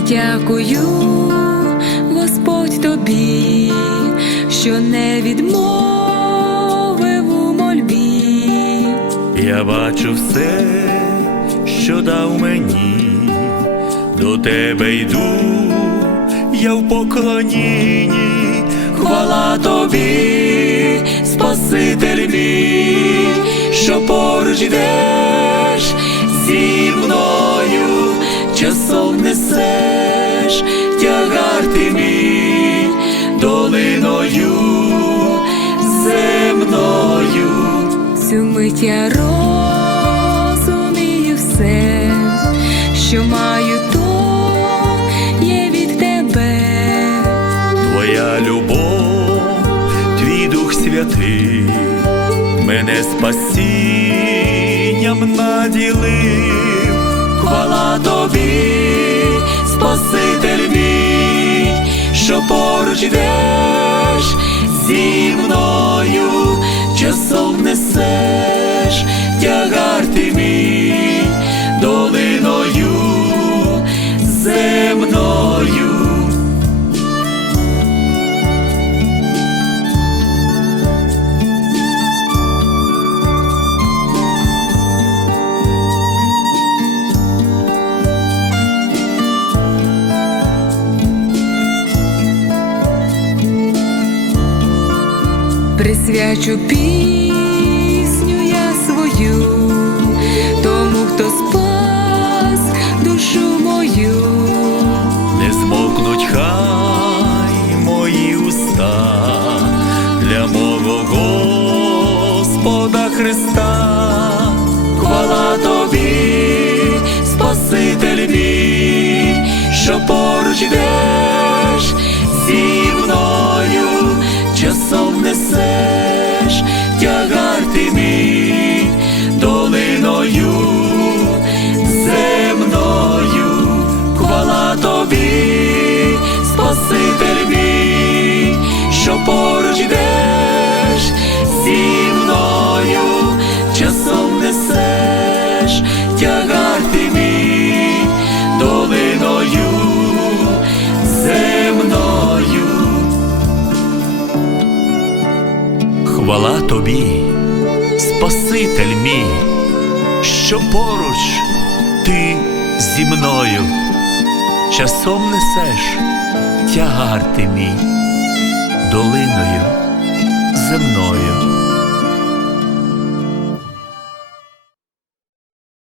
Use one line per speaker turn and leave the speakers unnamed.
дякую, Господь тобі, що не відмовив у мольбі.
Я бачу все, що дав мені, до тебе йду, я в поклонінні, хвала тобі, Спаситель мій, що поруч йдеш зі мною, часом несеш, тягар ти мій, долиною земною.
Цю мить я розумію все, що маю, то є від тебе.
Твоя любов, твій Дух Святий, мене спасінням наділив, хвала тобі, Спаситель мій, що поруч йдеш зі мною,
Присвячу пісню я свою, тому, хто спас душу мою.
не змокнуть хай мої уста для мого Господа Христа, хвала тобі, Спаситель мій, що поруч йдеш йдеш зі мною, часом несеш, тягар ти мій, долиною земною. Хвала тобі, Спаситель мій, що поруч ти зі мною, часом несеш тягар ти мій, долиною земною.